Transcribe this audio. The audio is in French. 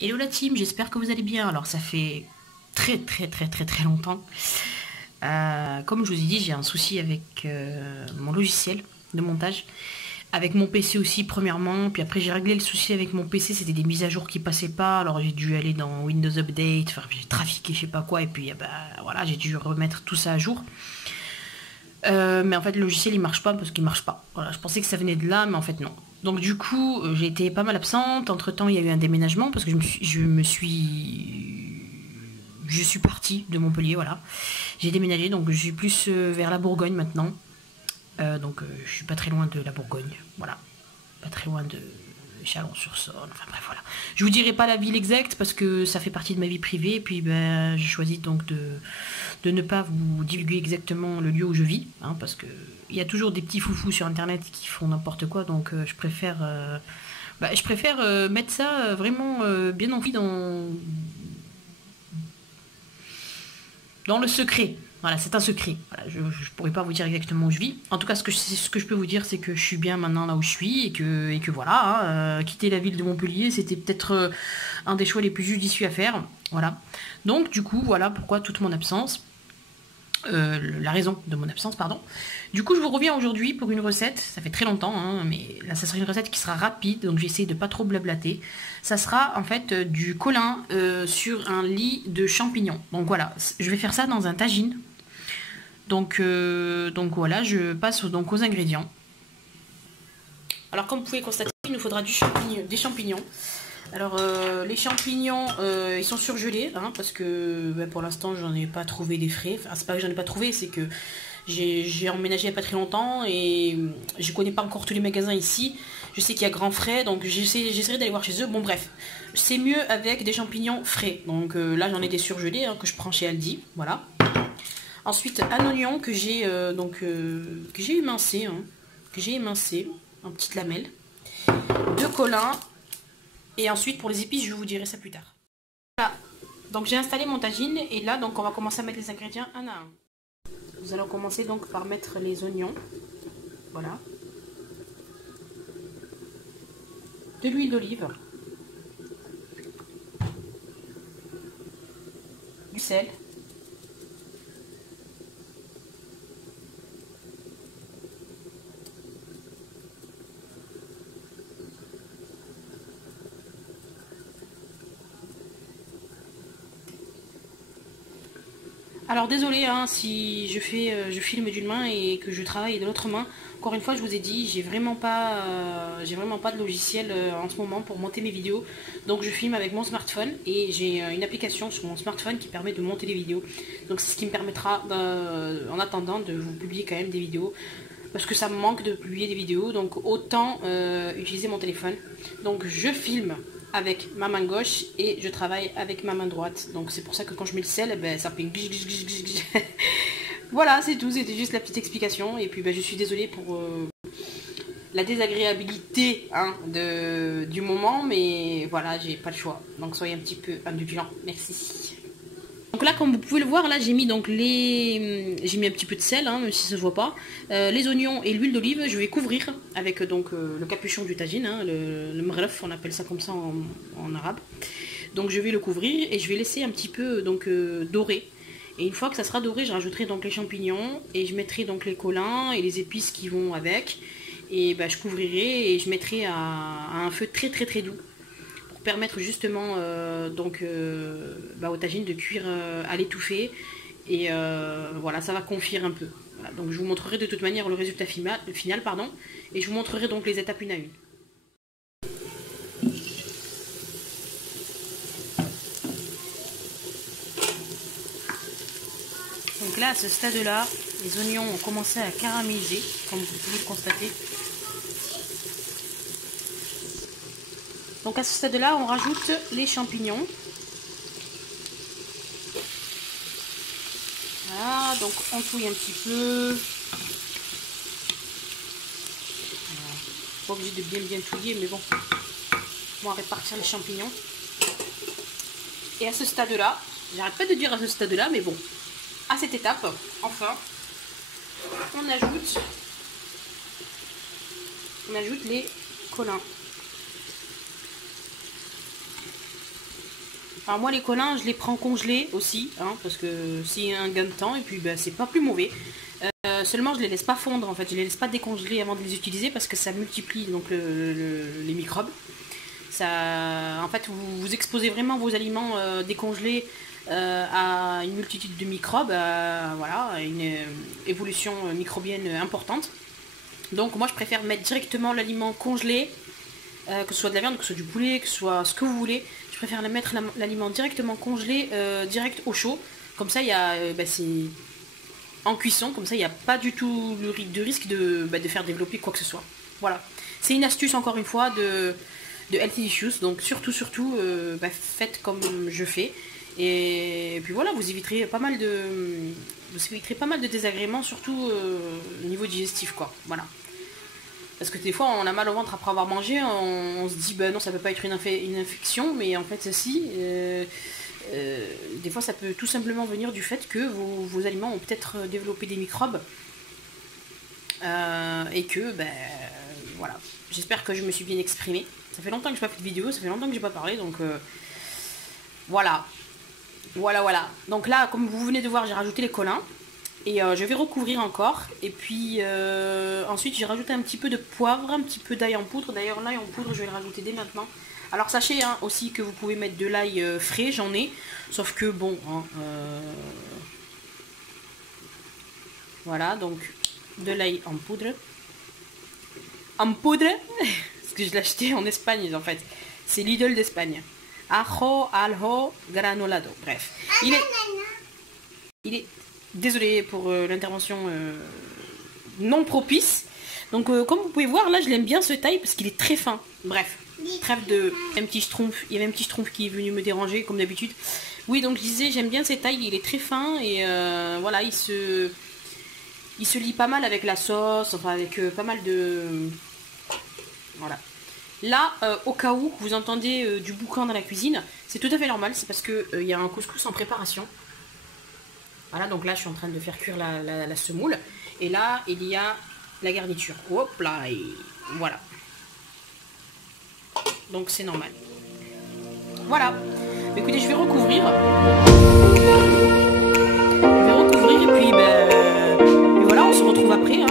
Hello la team, j'espère que vous allez bien. Alors ça fait très longtemps. Comme je vous ai dit, j'ai un souci avec mon logiciel de montage. Avec mon PC aussi premièrement, puis après j'ai réglé le souci avec mon PC, c'était des mises à jour qui passaient pas, alors j'ai dû aller dans Windows Update, enfin j'ai trafiqué je sais pas quoi, et puis bah, voilà, j'ai dû remettre tout ça à jour. Mais en fait le logiciel il marche pas parce qu'il marche pas. Voilà, je pensais que ça venait de là, mais en fait non. Donc du coup j'ai été pas mal absente, entre temps il y a eu un déménagement parce que je suis partie de Montpellier, voilà. J'ai déménagé, donc je suis plus vers la Bourgogne maintenant. Je suis pas très loin de la Bourgogne, voilà. Pas très loin de Chalon-sur-Saône, enfin bref, voilà. Je vous dirai pas la ville exacte parce que ça fait partie de ma vie privée, et puis ben, j'ai choisi donc de ne pas vous divulguer exactement le lieu où je vis, hein, parce que il y a toujours des petits foufous sur internet qui font n'importe quoi, donc je préfère mettre ça vraiment bien enfoui dans le secret. Voilà, c'est un secret. Voilà, je ne pourrais pas vous dire exactement où je vis. En tout cas, ce que je peux vous dire, c'est que je suis bien maintenant là où je suis et que voilà, hein, quitter la ville de Montpellier, c'était peut-être un des choix les plus judicieux à faire. Voilà. Donc, du coup, voilà pourquoi toute mon absence. La raison de mon absence, pardon. Du coup, je vous reviens aujourd'hui pour une recette. Ça fait très longtemps, hein, mais là, ça sera une recette qui sera rapide, donc j'essaie de pas trop blablater. Ça sera en fait du colin sur un lit de champignons. Donc voilà, je vais faire ça dans un tagine. Donc voilà, je passe donc aux ingrédients. Alors comme vous pouvez constater, il nous faudra des champignons. Alors les champignons, ils sont surgelés, hein, parce que bah, pour l'instant j'en ai pas trouvé des frais. Enfin c'est pas que j'en ai pas trouvé, c'est que j'ai emménagé il n'y a pas très longtemps et je connais pas encore tous les magasins ici. Je sais qu'il y a Grand Frais, donc j'essaierai d'aller voir chez eux. Bon bref, c'est mieux avec des champignons frais. Donc là j'en ai des surgelés hein, que je prends chez Aldi, voilà. Ensuite un oignon que j'ai émincé, en petites lamelles. 2 colins. Et ensuite, pour les épices, je vous dirai ça plus tard. Voilà, donc j'ai installé mon tagine et là, donc on va commencer à mettre les ingrédients un à un. Nous allons commencer donc par mettre les oignons. Voilà. De l'huile d'olive. Du sel. Alors désolé hein, si je filme d'une main et que je travaille de l'autre main. Encore une fois, je vous ai dit, j'ai vraiment pas de logiciel en ce moment pour monter mes vidéos. Donc je filme avec mon smartphone et j'ai une application sur mon smartphone qui permet de monter des vidéos. Donc c'est ce qui me permettra, en attendant, de vous publier quand même des vidéos. Parce que ça me manque de publier des vidéos, donc autant utiliser mon téléphone. Donc je filme avec ma main gauche et je travaille avec ma main droite. Donc c'est pour ça que quand je mets le sel, ben, ça fait Voilà, c'est tout, c'était juste la petite explication. Et puis ben, je suis désolée pour la désagréabilité hein, du moment, mais voilà, j'ai pas le choix. Donc soyez un petit peu indulgents, merci. Donc là, comme vous pouvez le voir, là j'ai mis donc j'ai mis un petit peu de sel, hein, même si ça se voit pas. Les oignons et l'huile d'olive, je vais couvrir avec donc le capuchon du tagine, hein, le mref, on appelle ça comme ça en arabe. Donc je vais le couvrir et je vais laisser un petit peu donc dorer. Et une fois que ça sera doré, je rajouterai donc les champignons et je mettrai donc les colins et les épices qui vont avec. Et bah, je couvrirai et je mettrai à un feu très doux. Permettre justement au tagine de cuire à l'étouffée et voilà, ça va confire un peu. Voilà, donc je vous montrerai de toute manière le résultat final, et je vous montrerai donc les étapes une à une. Donc là, à ce stade-là, les oignons ont commencé à caraméliser, comme vous pouvez le constater. Donc à ce stade-là, on rajoute les champignons. Voilà, donc on touille un petit peu. Pas obligé de bien touiller, mais bon, on va répartir les champignons. Et à ce stade-là, j'arrête pas de dire à ce stade-là, mais bon, à cette étape, enfin, on ajoute les colins. Alors moi les collins je les prends congelés aussi, hein, parce que c'est un gain de temps et puis ben, c'est pas plus mauvais. Seulement je les laisse pas fondre en fait, je les laisse pas décongeler avant de les utiliser parce que ça multiplie donc les microbes. Ça, en fait vous exposez vraiment vos aliments décongelés à une multitude de microbes, voilà, à une évolution microbienne importante. Donc moi je préfère mettre directement l'aliment congelé, que ce soit de la viande, que ce soit du poulet, que ce soit ce que vous voulez. Je préfère mettre l'aliment directement congelé, direct au chaud. Comme ça, il y a, c'est en cuisson, comme ça, il n'y a pas du tout de risque de faire développer quoi que ce soit. Voilà. C'est une astuce, encore une fois, de Healthy Issues. Donc surtout, faites comme je fais. Et puis voilà, vous éviterez pas mal de désagréments, surtout au niveau digestif, quoi. Voilà. Parce que des fois on a mal au ventre après avoir mangé, on se dit non ça peut pas être une infection, mais en fait si, des fois ça peut tout simplement venir du fait que vos aliments ont peut-être développé des microbes et que voilà. J'espère que je me suis bien exprimée. Ça fait longtemps que je n'ai pas fait de vidéo, ça fait longtemps que j'ai pas parlé, donc voilà. Donc là, comme vous venez de voir, j'ai rajouté les collins. Et je vais recouvrir encore. Et puis ensuite j'ai rajouté un petit peu de poivre, un petit peu d'ail en poudre. D'ailleurs l'ail en poudre je vais le rajouter dès maintenant. Alors sachez aussi que vous pouvez mettre de l'ail frais, j'en ai. Sauf que bon, voilà, donc de l'ail en poudre. En poudre parce que je l'ai acheté en Espagne en fait. C'est Lidl d'Espagne. Ajo, alho, granulado. Bref. Il est désolée pour l'intervention non propice. Donc comme vous pouvez voir, là je l'aime bien ce taille parce qu'il est très fin. Bref, trêve de un petit schtroumpf. Il y avait un petit schtroumpf qui est venu me déranger comme d'habitude. Oui, donc je disais, j'aime bien ces tailles, il est très fin et voilà, il se lie pas mal avec la sauce, enfin avec pas mal de... Voilà. Là, au cas où vous entendez du boucan dans la cuisine, c'est tout à fait normal, c'est parce qu'il y a un couscous en préparation. Voilà, donc là je suis en train de faire cuire la semoule. Et là, il y a la garniture. Hop là, et voilà. Donc c'est normal. Voilà. Écoutez, je vais recouvrir. Et puis, et voilà, on se retrouve après.